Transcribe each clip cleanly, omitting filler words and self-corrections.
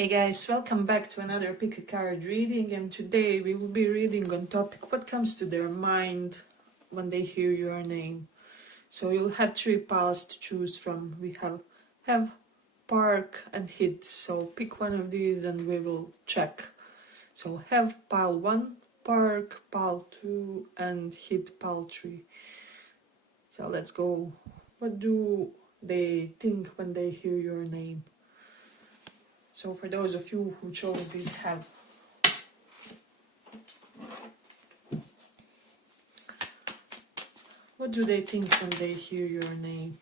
Hey guys, welcome back to another pick a card reading, and today we will be reading on topic what comes to their mind when they hear your name. So you'll have three piles to choose from. We have, park and hit. So pick one of these and we will check. So have pile 1, park, pile 2 and hit pile 3. So let's go. What do they think when they hear your name? So for those of you who chose this, have what do they think when they hear your name?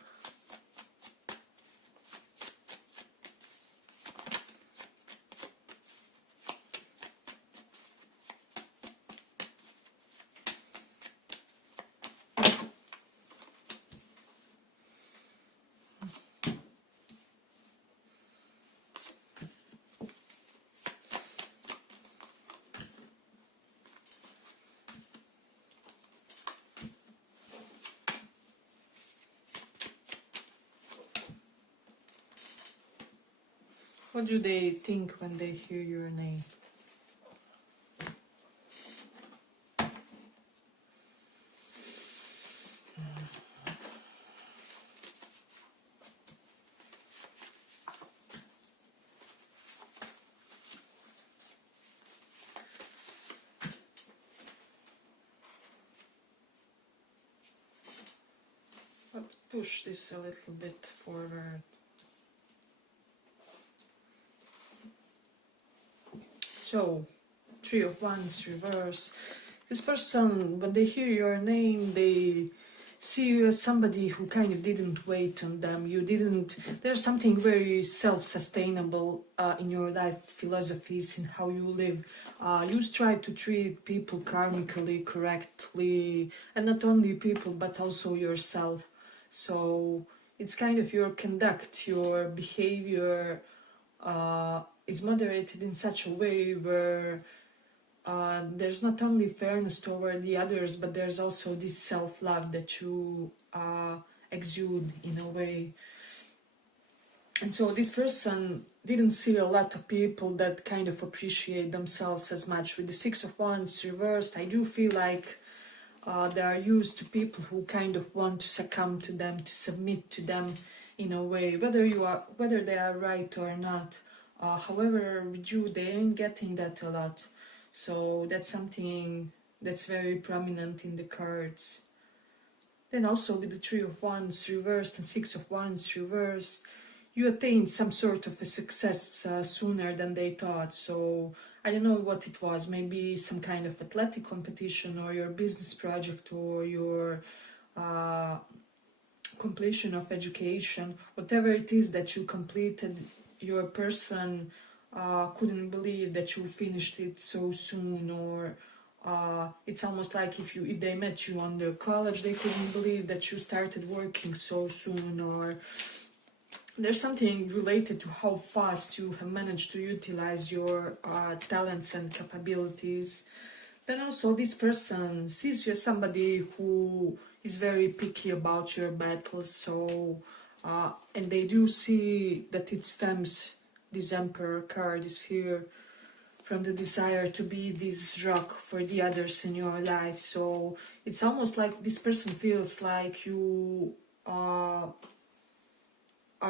What do they think when they hear your name? Let's push this a little bit forward. So, Three of Wands reverse. This person, when they hear your name, they see you as somebody who kind of didn't wait on them. You didn't. There's something very self-sustainable in your life philosophies, in how you live. You strive to treat people karmically, correctly, and not only people but also yourself. So it's kind of your conduct, your behavior is moderated in such a way where there's not only fairness toward the others, but there's also this self-love that you exude in a way. And so this person didn't see a lot of people that kind of appreciate themselves as much. With the Six of Wands reversed, I do feel like they are used to people who kind of want to succumb to them, to submit to them in a way, whether they are right or not. However, with you, they ain't getting that a lot. So that's something that's very prominent in the cards. Then also with the Three of Wands reversed and Six of Wands reversed, you attained some sort of a success sooner than they thought. So I don't know what it was, maybe some kind of athletic competition or your business project or your completion of education, whatever it is that you completed, your person couldn't believe that you finished it so soon, or it's almost like if they met you on the college, they couldn't believe that you started working so soon, or there's something related to how fast you have managed to utilize your talents and capabilities. Then also this person sees you as somebody who is very picky about your battles, so and they do see that it stems, this Emperor card is here, from the desire to be this rock for the others in your life. So it's almost like this person feels like you are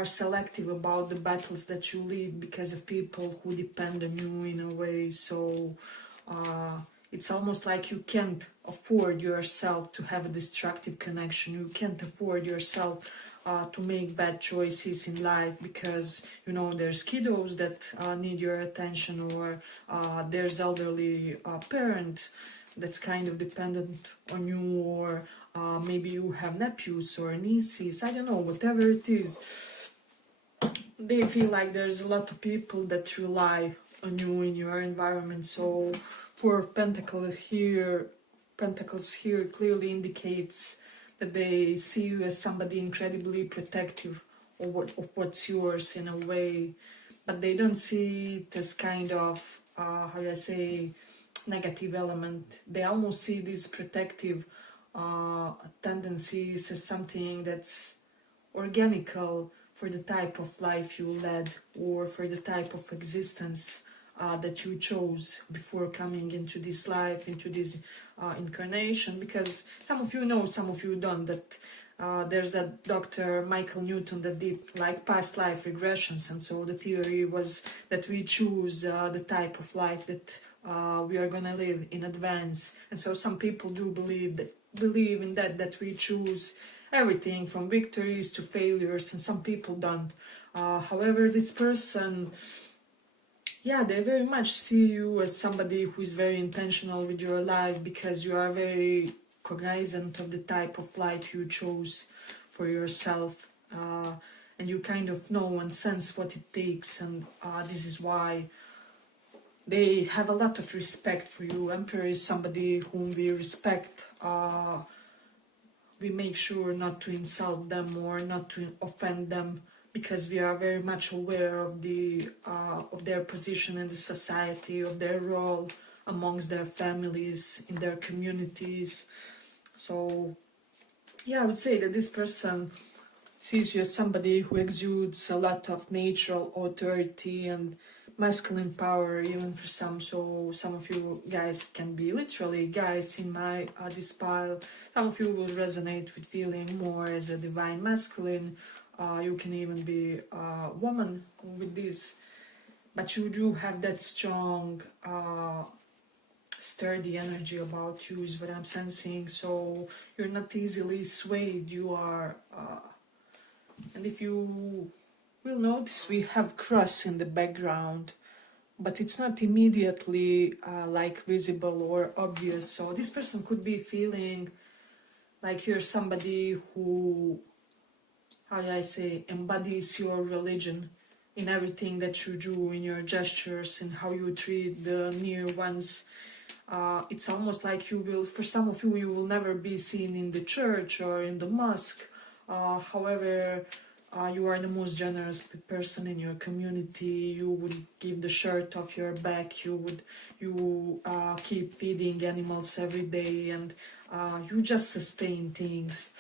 selective about the battles that you lead because of people who depend on you in a way. So it's almost like you can't afford yourself to have a destructive connection. You can't afford yourself to make bad choices in life because, you know, there's kiddos that need your attention, or there's elderly parent that's kind of dependent on you, or maybe you have nephews or nieces, I don't know, whatever it is. They feel like there's a lot of people that rely on you in your environment. So for Pentacles here clearly indicates that they see you as somebody incredibly protective of what's yours in a way, but they don't see it as kind of, how do I say, negative element. They almost see these protective tendencies as something that's organical for the type of life you led, or for the type of existence that you chose before coming into this life, into this incarnation. Because some of you know, some of you don't, that there's that Dr. Michael Newton that did like past life regressions, and so the theory was that we choose the type of life that we are gonna live in advance. And so some people do believe in that we choose everything from victories to failures, and some people don't. However, this person, yeah, they very much see you as somebody who is very intentional with your life, because you are very cognizant of the type of life you chose for yourself, and you kind of know and sense what it takes, and this is why they have a lot of respect for you. Emperor is somebody whom we respect. We make sure not to insult them or not to offend them, because we are very much aware of their position in the society, of their role amongst their families, in their communities. So yeah, I would say that this person sees you as somebody who exudes a lot of natural authority and masculine power, even for some. So some of you guys can be literally guys in my this pile. Some of you will resonate with feeling more as a divine masculine. You can even be a woman with this, but you do have that strong sturdy energy about you, is what I'm sensing. So you're not easily swayed. You are and if you will notice, we have cross in the background, but it's not immediately like visible or obvious. So this person could be feeling like you're somebody who, how do I say, embodies your religion in everything that you do, in your gestures, and how you treat the near ones. It's almost like you will, for some of you, you will never be seen in the church or in the mosque. However, you are the most generous person in your community. You would give the shirt off your back. You keep feeding animals every day, and you just sustain things.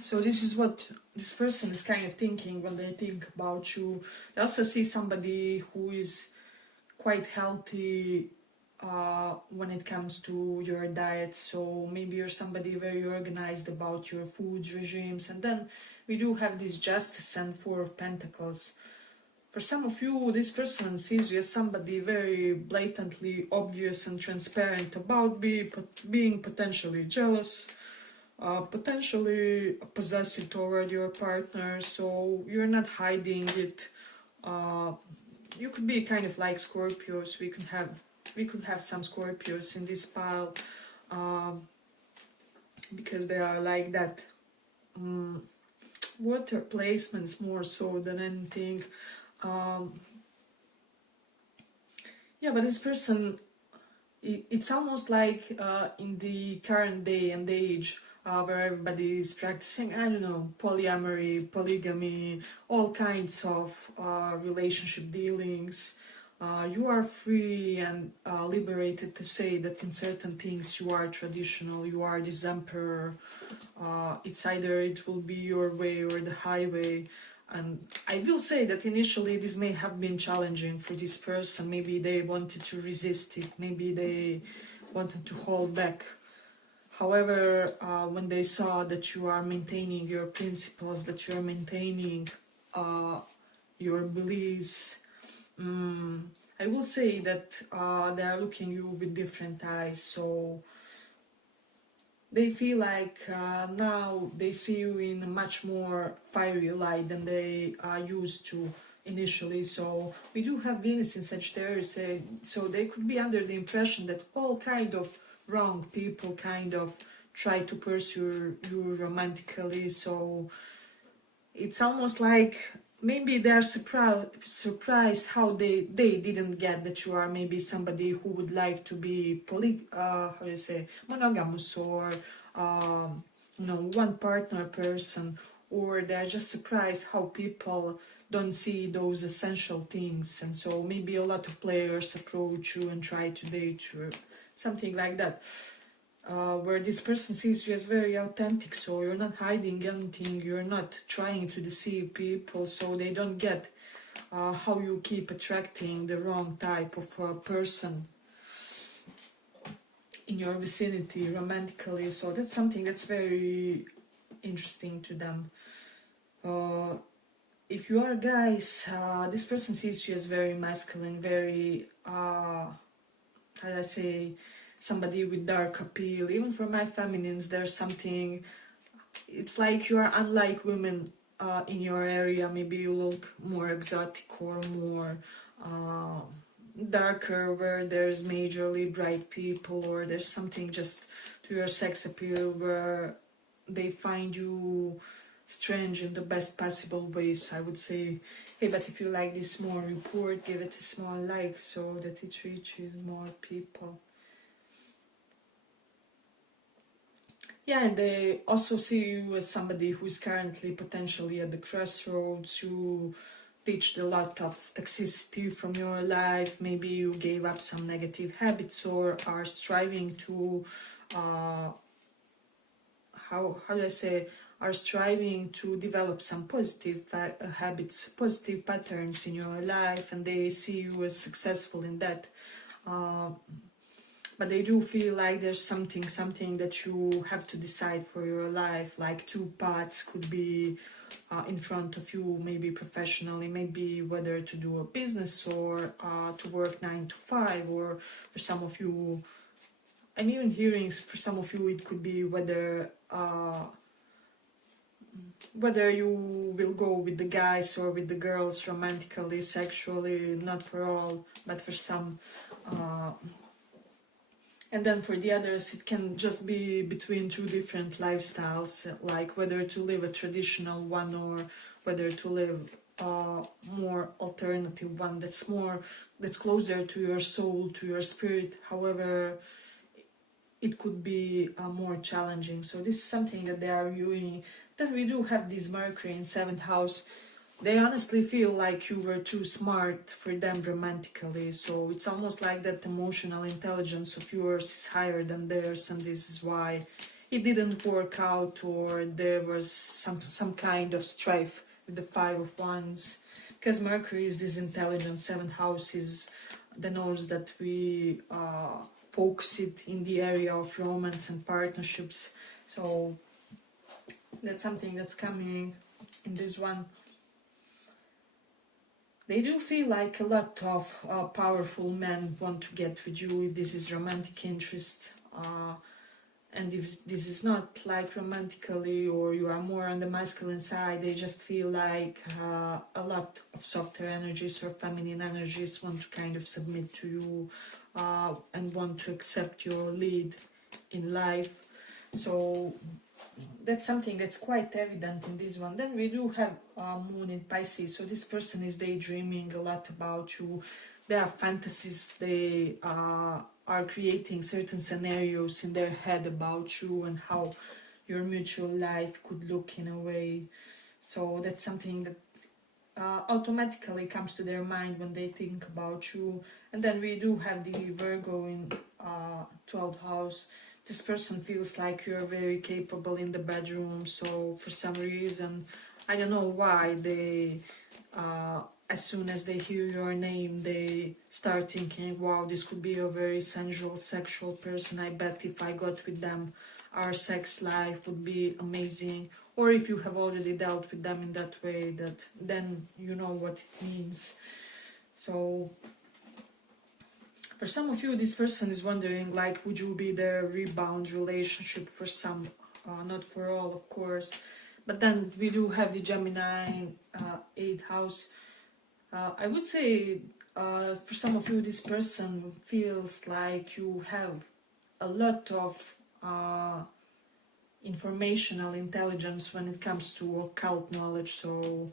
So this is what this person is kind of thinking when they think about you. They also see somebody who is quite healthy when it comes to your diet. So maybe you're somebody very organized about your food regimes. And then we do have this Justice and Four of Pentacles. For some of you, this person sees you as somebody very blatantly obvious and transparent about being potentially jealous, potentially possessive toward your partner. So you're not hiding it. You could be kind of like Scorpios. We could have some Scorpios in this pile, because they are like that. Water placements more so than anything. Yeah, but this person, it's almost like in the current day and age, where everybody is practicing, I don't know, polyamory, polygamy, all kinds of relationship dealings. You are free and liberated to say that in certain things you are traditional, you are this emperor. It's either it will be your way or the highway. And I will say that initially this may have been challenging for this person. Maybe they wanted to resist it, maybe they wanted to hold back. However, when they saw that you are maintaining your principles, that you are maintaining your beliefs, I will say that they are looking you with different eyes. So they feel like now they see you in a much more fiery light than they used to initially. So we do have Venus in Sagittarius, so they could be under the impression that all kind of wrong people kind of try to pursue you romantically. So it's almost like maybe they're surprised how they didn't get that you are maybe somebody who would like to be monogamous, or one partner person, or they're just surprised how people don't see those essential things. And so maybe a lot of players approach you and try to date you, something like that. where this person sees you as very authentic, so you're not hiding anything, you're not trying to deceive people, so they don't get how you keep attracting the wrong type of person in your vicinity romantically. So that's something that's very interesting to them. If you are guys, this person sees you as very masculine, very how do I say, somebody with dark appeal. Even for my feminines, there's something, it's like you are unlike women in your area. Maybe you look more exotic or more darker, where there's majorly bright people, or there's something just to your sex appeal where they find you strange in the best possible ways, I would say. Hey, but if you like this more report, give it a small like so that it reaches more people. Yeah, and they also see you as somebody who is currently potentially at the crossroads. You ditched a lot of toxicity from your life. Maybe you gave up some negative habits, or are striving to how do I say, are striving to develop some positive habits, positive patterns in your life, and they see you as successful in that. But they do feel like there's something that you have to decide for your life, like two paths could be in front of you, maybe professionally, maybe whether to do a business or to work 9 to 5, or for some of you, I'm even hearing for some of you it could be whether you will go with the guys or with the girls romantically, sexually, not for all, but for some. And then for the others, it can just be between two different lifestyles, like whether to live a traditional one or whether to live a more alternative one that's closer to your soul, to your spirit. However, it could be more challenging. So this is something that they are viewing. Then we do have this Mercury in 7th house. They honestly feel like you were too smart for them romantically. So it's almost like that emotional intelligence of yours is higher than theirs, and this is why it didn't work out, or there was some kind of strife with the 5 of Wands. Because Mercury is this intelligence, 7th house is the nose that we focus it in the area of romance and partnerships. So that's something that's coming in this one. They do feel like a lot of powerful men want to get with you if this is romantic interest. And if this is not like romantically, or you are more on the masculine side, they just feel like a lot of softer energies or feminine energies want to kind of submit to you and want to accept your lead in life. So that's something that's quite evident in this one. Then we do have Moon in Pisces, so this person is daydreaming a lot about you. They have fantasies, they are creating certain scenarios in their head about you and how your mutual life could look in a way. So that's something that automatically comes to their mind when they think about you. And then we do have the Virgo in 12th house. This person feels like you're very capable in the bedroom, so for some reason, I don't know why, they as soon as they hear your name, they start thinking, wow, this could be a very sensual, sexual person. I bet if I got with them, our sex life would be amazing. Or if you have already dealt with them in that way, that then you know what it means. So for some of you, this person is wondering, like, would you be their rebound relationship for some, not for all, of course. But then we do have the Gemini 8th house. I would say for some of you, this person feels like you have a lot of informational intelligence when it comes to occult knowledge. So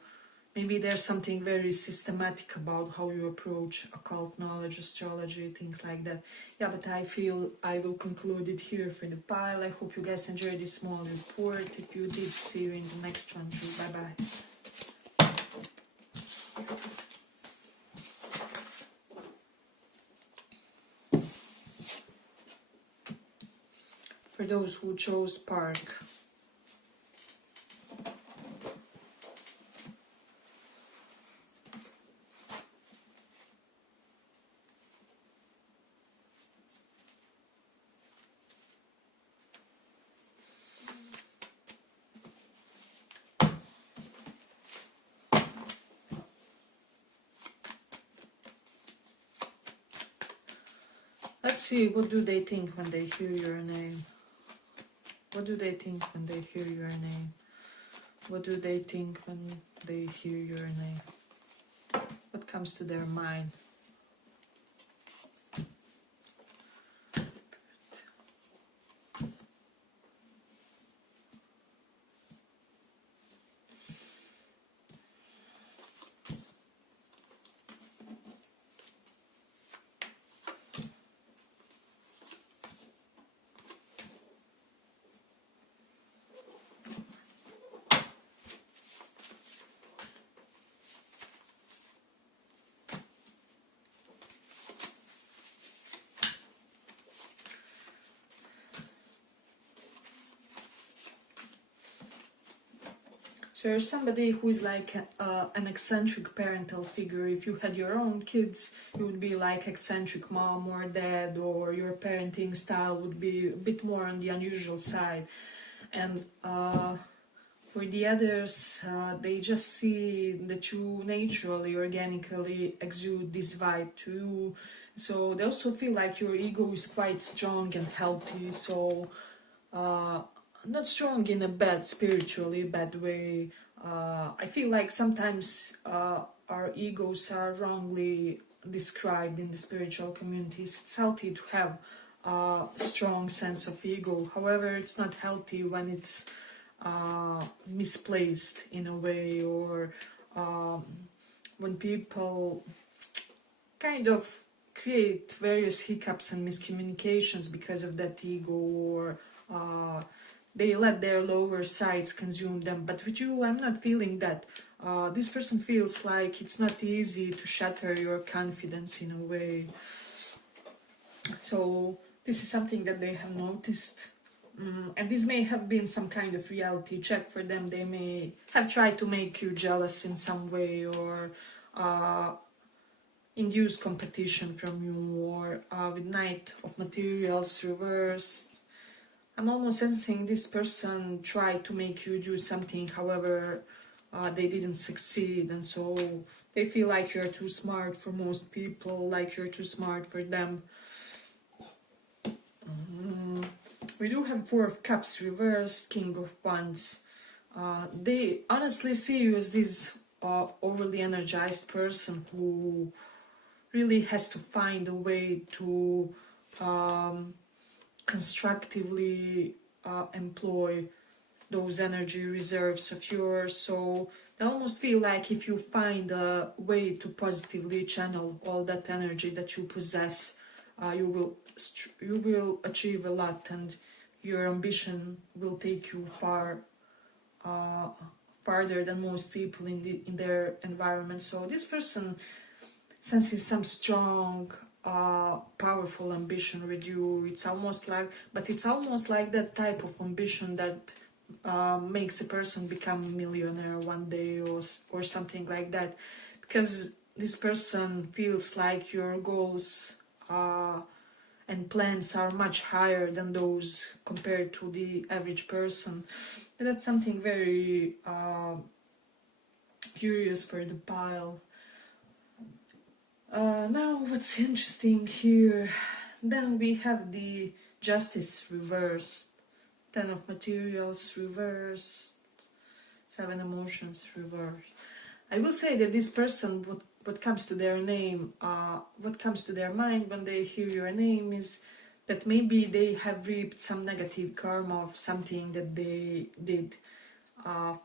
maybe there's something very systematic about how you approach occult knowledge, astrology, things like that. Yeah, but I feel I will conclude it here for the pile. I hope you guys enjoyed this small report. If you did, see you in the next one too. Bye bye. for those who chose Park. Let's see, what do they think when they hear your name? What do they think when they hear your name? What do they think when they hear your name? What comes to their mind? So you're somebody who is like an eccentric parental figure. If you had your own kids, you would be like eccentric mom or dad, or your parenting style would be a bit more on the unusual side. And for the others, they just see that you naturally, organically exude this vibe to you. So they also feel like your ego is quite strong and healthy. So not strong in a bad, spiritually bad way. I feel like sometimes our egos are wrongly described in the spiritual communities. It's healthy to have a strong sense of ego. However, it's not healthy when it's misplaced in a way, or when people kind of create various hiccups and miscommunications because of that ego, or they let their lower sides consume them. But with you, I'm not feeling that. This person feels like it's not easy to shatter your confidence in a way. So this is something that they have noticed. And this may have been some kind of reality check for them. They may have tried to make you jealous in some way, or induce competition from you, or with Knight of Materials reversed. I'm almost sensing this person tried to make you do something, however, they didn't succeed, and so they feel like you're too smart for most people, like you're too smart for them. We do have Four of Cups reversed, King of Wands. They honestly see you as this overly energized person who really has to find a way to constructively employ those energy reserves of yours. So I almost feel like if you find a way to positively channel all that energy that you possess, you will achieve a lot, and your ambition will take you farther than most people in their environment. So this person senses some strong powerful ambition with you. It's almost like that type of ambition that makes a person become a millionaire one day, or something like that, because this person feels like your goals and plans are much higher than those compared to the average person. And that's something very curious for the pile. Now what's interesting here, then we have the Justice reversed, Ten of Materials reversed, Seven Emotions reversed. I will say that this person, what comes to their name, what comes to their mind when they hear your name is that maybe they have reaped some negative karma of something that they did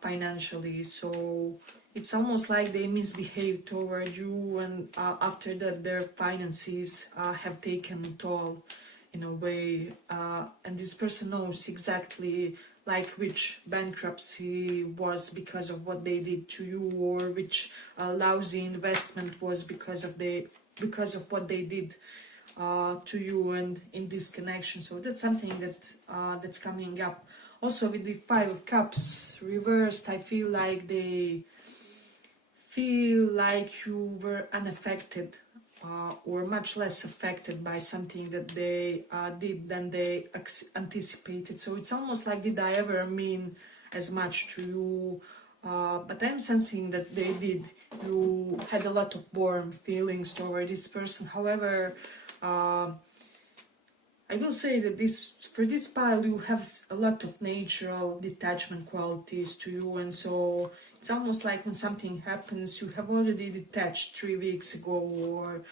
financially. So it's almost like they misbehaved toward you, and after that their finances have taken a toll in a way, and this person knows exactly like which bankruptcy was because of what they did to you, or which lousy investment was because of what they did to you and in this connection. So that's something that that's coming up. Also with the Five of Cups reversed, I feel like they feel like you were unaffected or much less affected by something that they did than they anticipated. So it's almost like, did I ever mean as much to you? But I'm sensing that they did. You had a lot of warm feelings toward this person. However, I will say that for this pile you have a lot of natural detachment qualities to you, and so it's almost like when something happens you have already detached 3 weeks ago, or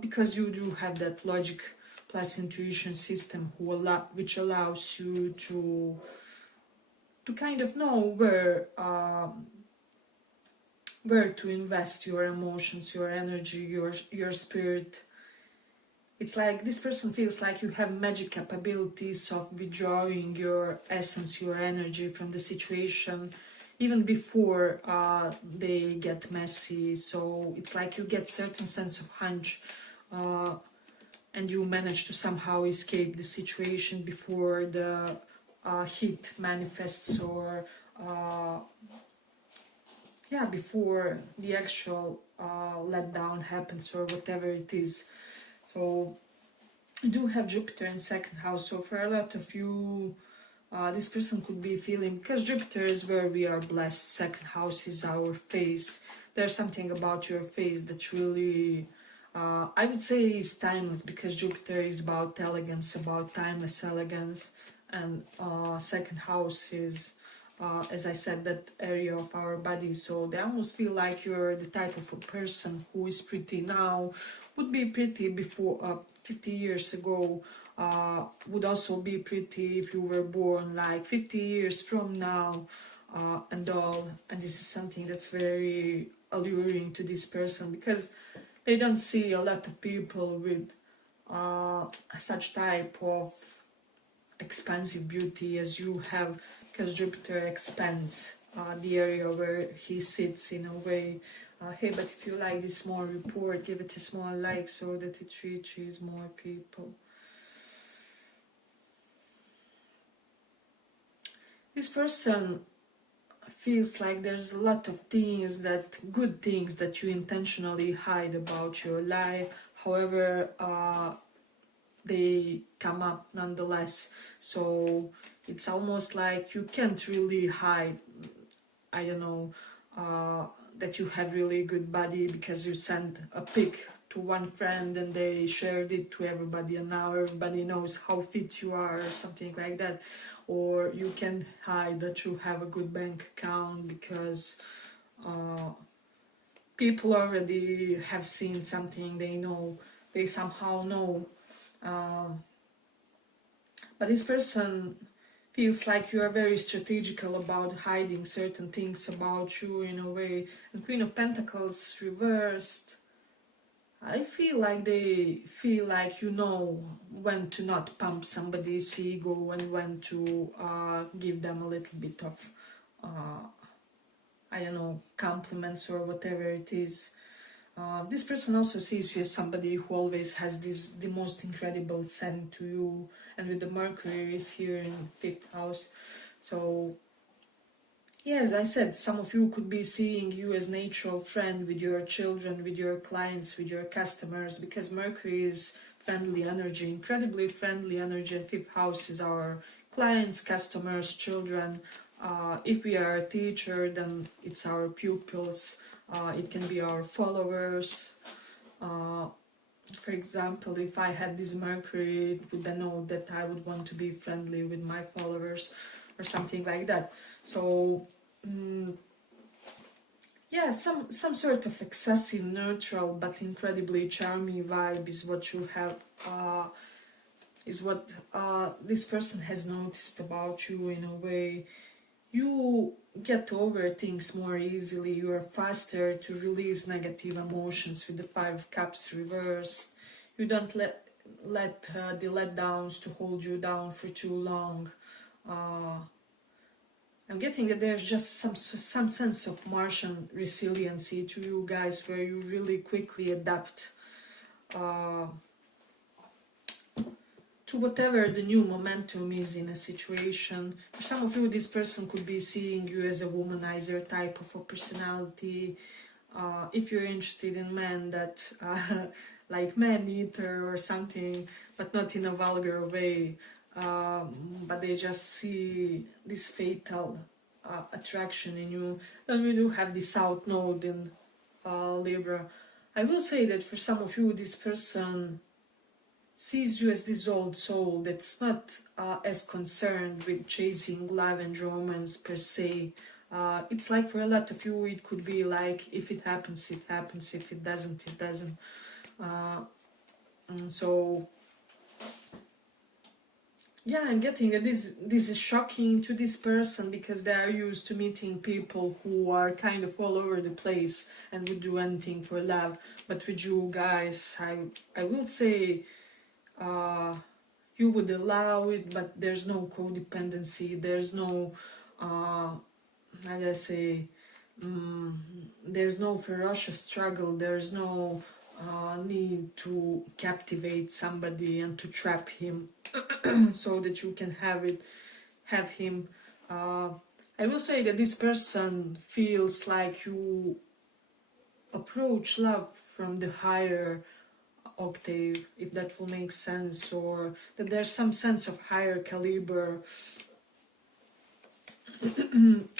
because you do have that logic plus intuition system which allows you to kind of know where to invest your emotions, your energy, your spirit. It's like this person feels like you have magic capabilities of withdrawing your essence, your energy from the situation even before they get messy. So it's like you get certain sense of hunch and you manage to somehow escape the situation before the heat manifests, or yeah, before the actual letdown happens or whatever it is. So I do have Jupiter in second house, so for a lot of you, this person could be feeling, because Jupiter is where we are blessed, second house is our face. There's something about your face that really, I would say, is timeless, because Jupiter is about elegance, about timeless elegance, and second house is, as I said, that area of our body. So they almost feel like you're the type of a person who is pretty now, would be pretty before 50 years ago, would also be pretty if you were born like 50 years from now, and all. And this is something that's very alluring to this person, because they don't see a lot of people with such type of expansive beauty as you have, because Jupiter expands the area where he sits in a way. Hey, but if you like this small report, give it a small like so that it reaches more people. This person feels like there's a lot of things, good things that you intentionally hide about your life. However, they come up nonetheless. So it's almost like you can't really hide, I don't know, that you have really good body because you sent a pic to one friend and they shared it to everybody, and now everybody knows how fit you are, or something like that. Or you can hide that you have a good bank account because people already have seen something, they somehow know. But this person feels like you are very strategical about hiding certain things about you in a way. And Queen of Pentacles reversed, I feel like they feel like you know when to not pump somebody's ego and when to give them a little bit of, I don't know, compliments or whatever it is. This person also sees you as somebody who always has the most incredible scent to you, and with the Mercury is here in 5th house. So yeah, as I said, some of you could be seeing you as natural friend with your children, with your clients, with your customers, because Mercury is friendly energy, incredibly friendly energy, and 5th house is our clients, customers, children. If we are a teacher, then it's our pupils. It can be our followers. For example, if I had this Mercury, it would denote that I would want to be friendly with my followers or something like that. So yeah, some sort of excessive neutral but incredibly charming vibe is what you have, is what this person has noticed about you in a way. You get over things more easily, you are faster to release negative emotions with the 5 of Cups reversed. You don't let the letdowns to hold you down for too long. I'm getting that there's just some sense of Martian resiliency to you guys, where you really quickly adapt to whatever the new momentum is in a situation. For some of you, this person could be seeing you as a womanizer type of a personality. If you're interested in men that like man-eater or something, but not in a vulgar way, but they just see this fatal attraction in you, then we do have the South Node in Libra. I will say that for some of you, this person sees you as this old soul that's not as concerned with chasing love and romance per se. It's like for a lot of you, it could be like, if it happens, it happens. If it doesn't, it doesn't. And so, yeah, I'm getting that this is shocking to this person because they are used to meeting people who are kind of all over the place and would do anything for love. But with you guys, I will say you would allow it, but there's no codependency. There's no how do I say, there's no ferocious struggle, there's no need to captivate somebody and to trap him so that you can have him. I will say that this person feels like you approach love from the higher octave, if that will make sense, or that there's some sense of higher caliber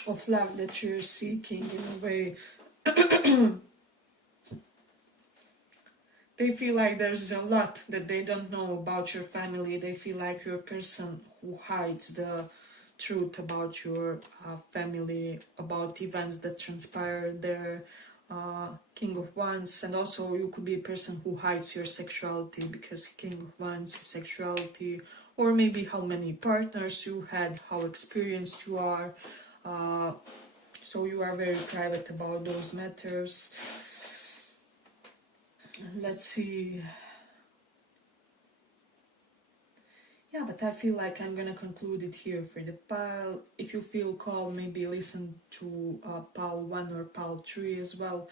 of love that you're seeking in a way. They feel like there's a lot that they don't know about your family. They feel like you're a person who hides the truth about your family, about events that transpired there. King of Wands, and also you could be a person who hides your sexuality, because King of Wands is sexuality, or maybe how many partners you had, how experienced you are. So you are very private about those matters. Let's see. Yeah, but I feel like I'm gonna conclude it here for the pile. If you feel called, maybe listen to pile 1 or pile 3 as well.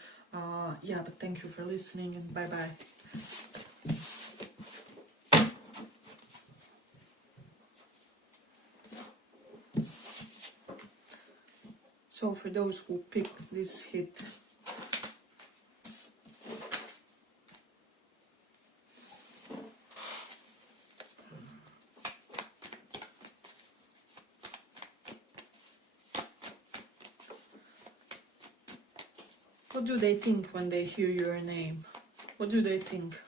Yeah, but thank you for listening, and bye bye. So for those who picked this hit, what do they think when they hear your name? What do they think?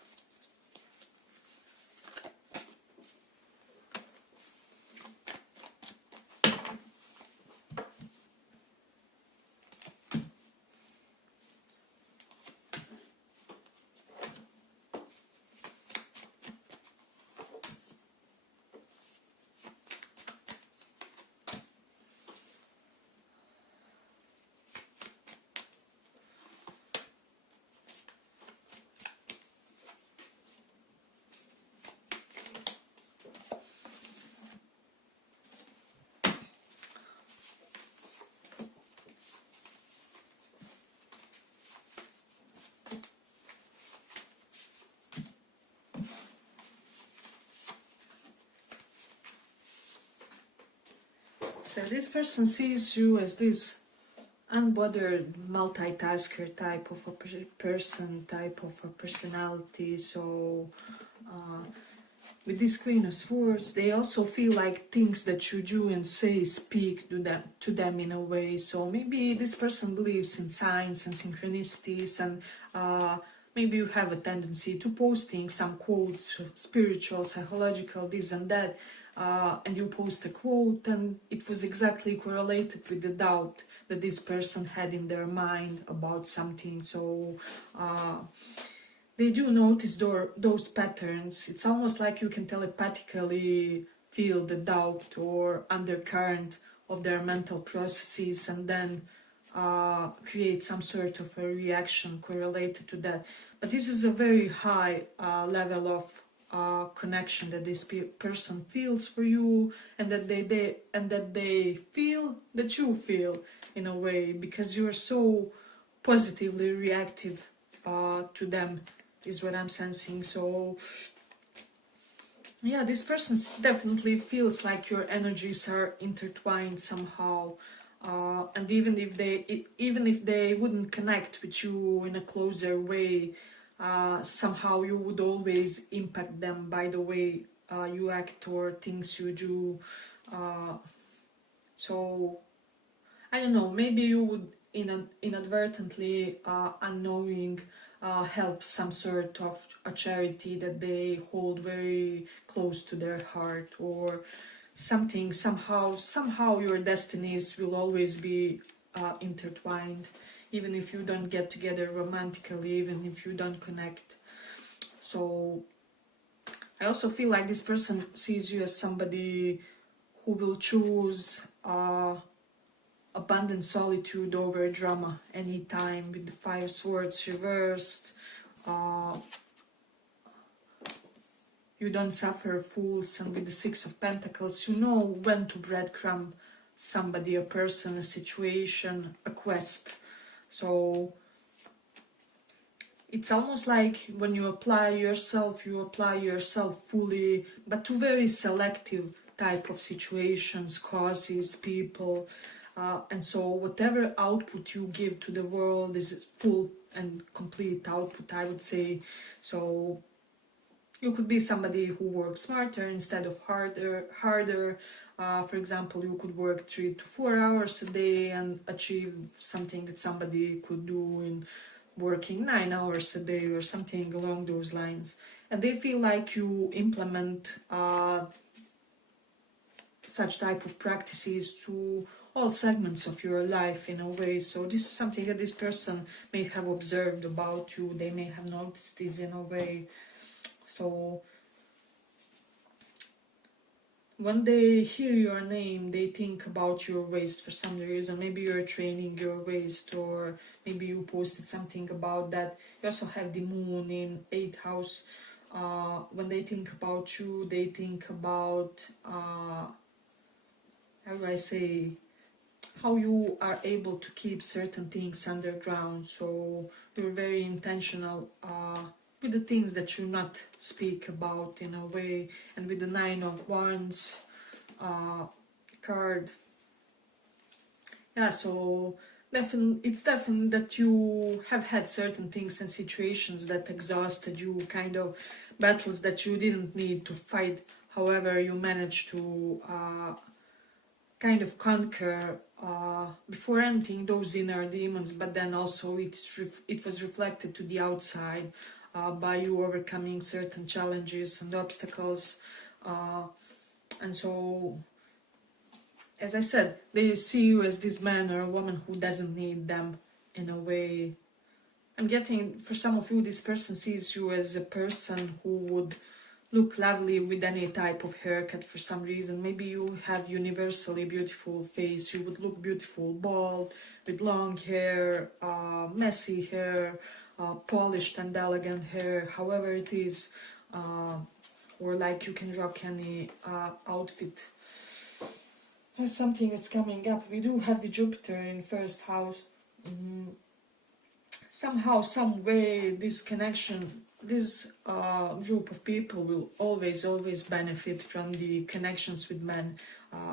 So this person sees you as this unbothered multitasker type of a person, type of a personality. So with this Queen of Swords, they also feel like things that you do and say speak to them in a way. So maybe this person believes in signs and synchronicities, and maybe you have a tendency to posting some quotes, spiritual, psychological, this and that, and you post a quote and it was exactly correlated with the doubt that this person had in their mind about something. So they do notice those patterns. It's almost like you can telepathically feel the doubt or undercurrent of their mental processes, and then create some sort of a reaction correlated to that. But this is a very high level of connection that this person feels for you, and that they feel that you feel in a way, because you're so positively reactive to them, is what I'm sensing. So Yeah, this person definitely feels like your energies are intertwined somehow, and even if they wouldn't connect with you in a closer way, somehow you would always impact them by the way you act or things you do. Uh, so I don't know, maybe you would inadvertently, unknowing, help some sort of a charity that they hold very close to their heart, or something. Somehow your destinies will always be intertwined, even if you don't get together romantically, even if you don't connect. So I also feel like this person sees you as somebody who will choose abundant solitude over drama anytime, with the Five Swords reversed. Uh, you don't suffer fools, and with the Six of Pentacles, you know when to breadcrumb somebody, a person, a situation, a quest. So it's almost like when you apply yourself fully, but to very selective type of situations, causes, people. And so whatever output you give to the world is full and complete output, I would say. So you could be somebody who works smarter instead of harder. For example, you could work 3 to 4 hours a day and achieve something that somebody could do in working 9 hours a day or something along those lines. And they feel like you implement such type of practices to all segments of your life in a way. So this is something that this person may have observed about you. They may have noticed this in a way. So when they hear your name, they think about your waist for some reason. Maybe you're training your waist, or maybe you posted something about that. You also have the moon in 8th house. When they think about you, they think about, how do I say, how you are able to keep certain things underground. So you're very intentional with the things that you not speak about in a way. And with the Nine of Wands card, yeah, so it's definitely that you have had certain things and situations that exhausted you, kind of battles that you didn't need to fight. However, you managed to kind of conquer before ending those inner demons, but then also it was reflected to the outside by you overcoming certain challenges and obstacles. And so, as I said, they see you as this man or a woman who doesn't need them in a way. I'm getting, for some of you, this person sees you as a person who would look lovely with any type of haircut for some reason. Maybe you have universally beautiful face. You would look beautiful bald, with long hair, messy hair, polished and elegant hair, however it is. Or like you can rock any outfit. That's something that's coming up. We do have the Jupiter in 1st house. Somehow, some way, this connection, this group of people will always benefit from the connections with men.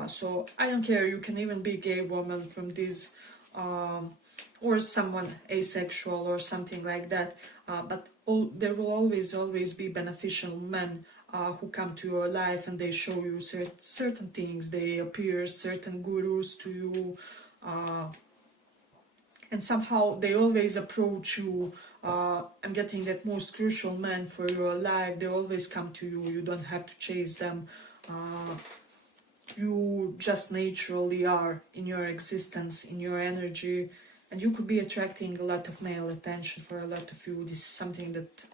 So I don't care, you can even be a gay woman from this, or someone asexual or something like that, but there will always be beneficial men who come to your life, and they show you certain things. They appear certain gurus to you, and somehow they always approach you. I'm getting that most crucial men for your life, they always come to you. You don't have to chase them. You just naturally are in your existence, in your energy, and you could be attracting a lot of male attention for a lot of you. This is something that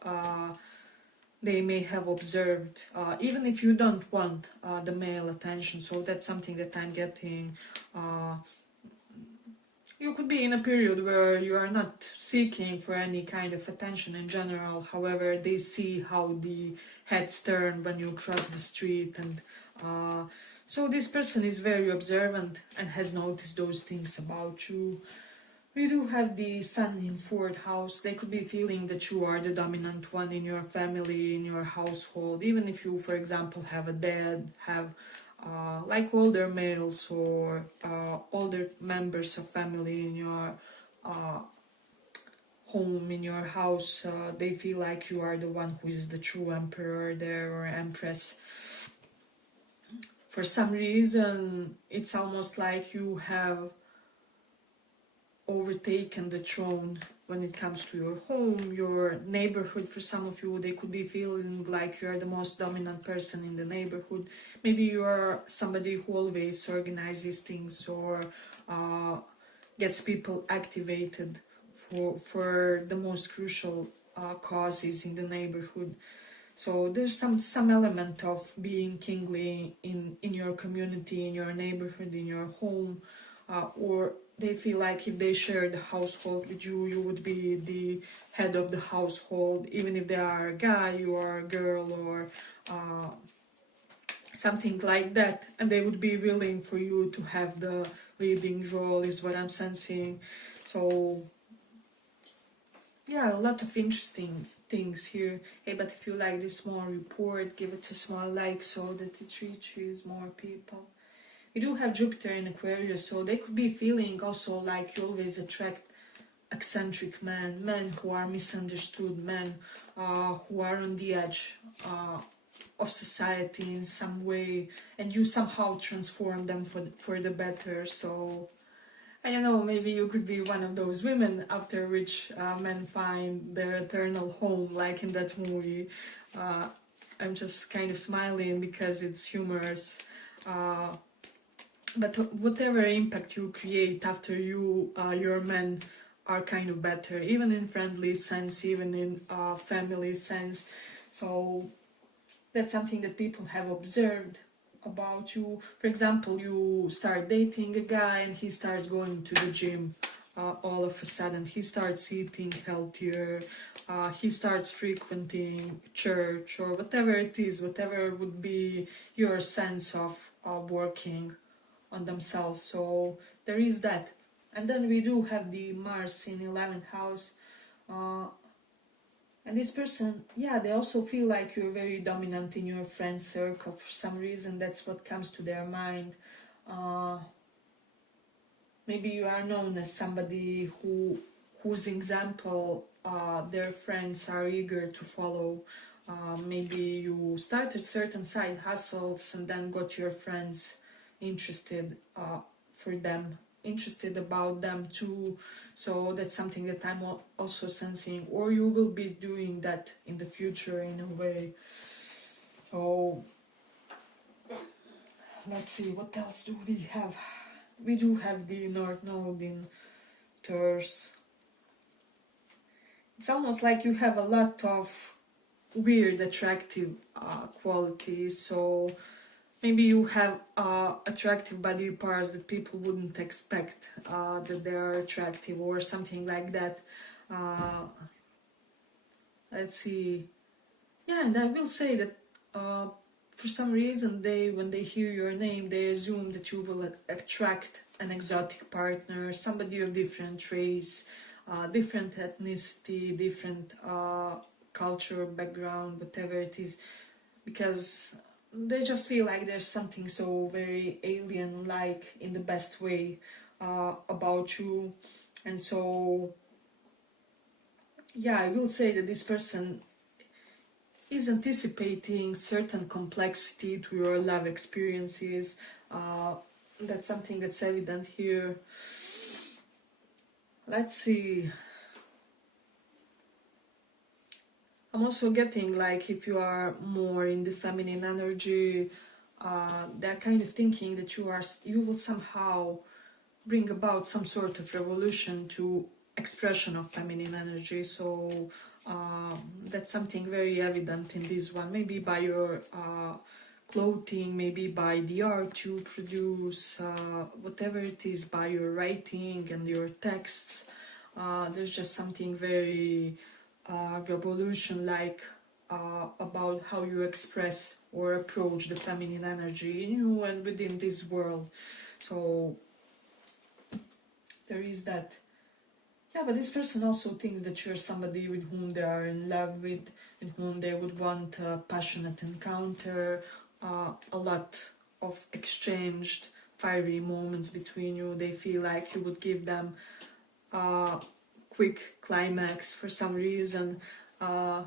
they may have observed, even if you don't want the male attention. So that's something that I'm getting. You could be in a period where you are not seeking for any kind of attention in general. However, they see how the heads turn when you cross the street, and so this person is very observant and has noticed those things about you. We do have the sun in fourth house. They could be feeling that you are the dominant one in your family, in your household. Even if you, for example, have a dad, have like older males or older members of family in your uh, home, in your house, they feel like you are the one who is the true emperor there or empress. For some reason, it's almost like you have overtaken the throne when it comes to your home, your neighborhood. For some of you, they could be feeling like you're the most dominant person in the neighborhood. Maybe you are somebody who always organizes things or gets people activated for the most crucial causes in the neighborhood. So there's some element of being kingly in your community, in your neighborhood, in your home, or they feel like if they share the household with you, you would be the head of the household, even if they are a guy, you are a girl, or something like that, and they would be willing for you to have the leading role, is what I'm sensing. So yeah, a lot of interesting things here. Hey, but if you like this small report, give it a small like so that it reaches more people. We do have Jupiter in Aquarius, so they could be feeling also like you always attract eccentric men who are misunderstood, men who are on the edge of society in some way, and you somehow transform them for the better. So I don't know, maybe you could be one of those women after which men find their eternal home, like in that movie. I'm just kind of smiling because it's humorous. But whatever impact you create after your men are kind of better, even in friendly sense, even in family sense. So that's something that people have observed about you. For example, you start dating a guy and he starts going to the gym. All of a sudden, he starts eating healthier. He starts frequenting church or whatever it is, whatever would be your sense of working on themselves. So there is that. And then we do have the Mars in 11th house. And this person, yeah, they also feel like you're very dominant in your friend circle. For some reason, that's what comes to their mind. Maybe you are known as somebody whose example their friends are eager to follow. Maybe you started certain side hustles and then got your friends interested interested about them too. So that's something that I'm also sensing, or you will be doing that in the future in a way. So let's see, what else do we have? We do have the North Node in Taurus. It's almost like you have a lot of weird attractive qualities. So maybe you have attractive body parts that people wouldn't expect that they are attractive or something like that. Let's see. Yeah, and I will say that for some reason when they hear your name, they assume that you will attract an exotic partner, somebody of different race, different ethnicity, different culture, background, whatever it is, because they just feel like there's something so very alien-like in the best way about you. And so, yeah, I will say that this person is anticipating certain complexity to your love experiences. That's something that's evident here. Let's see. I'm also getting like if you are more in the feminine energy, they're kind of thinking that you will somehow bring about some sort of revolution to expression of feminine energy. So that's something very evident in this one. Maybe by your clothing, maybe by the art you produce, whatever it is, by your writing and your texts. There's just something very revolution-like about how you express or approach the feminine energy in you and within this world. So there is that. Yeah, but this person also thinks that you're somebody with whom they are in love with, and whom they would want a passionate encounter, a lot of exchanged fiery moments between you. They feel like you would give them a quick climax for some reason. I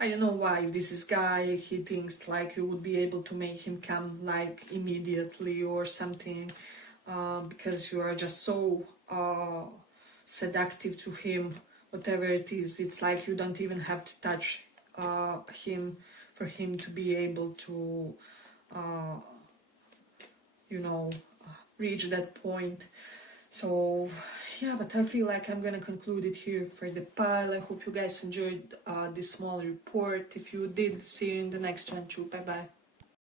don't know why this is guy, he thinks like you would be able to make him come like immediately or something, because you are just so seductive to him, whatever it is. It's like you don't even have to touch him for him to be able to, uh, you know, reach that point. So yeah, but I feel like I'm gonna conclude it here for the pile. I hope you guys enjoyed this small report. If you did, see you in the next one too. Bye bye.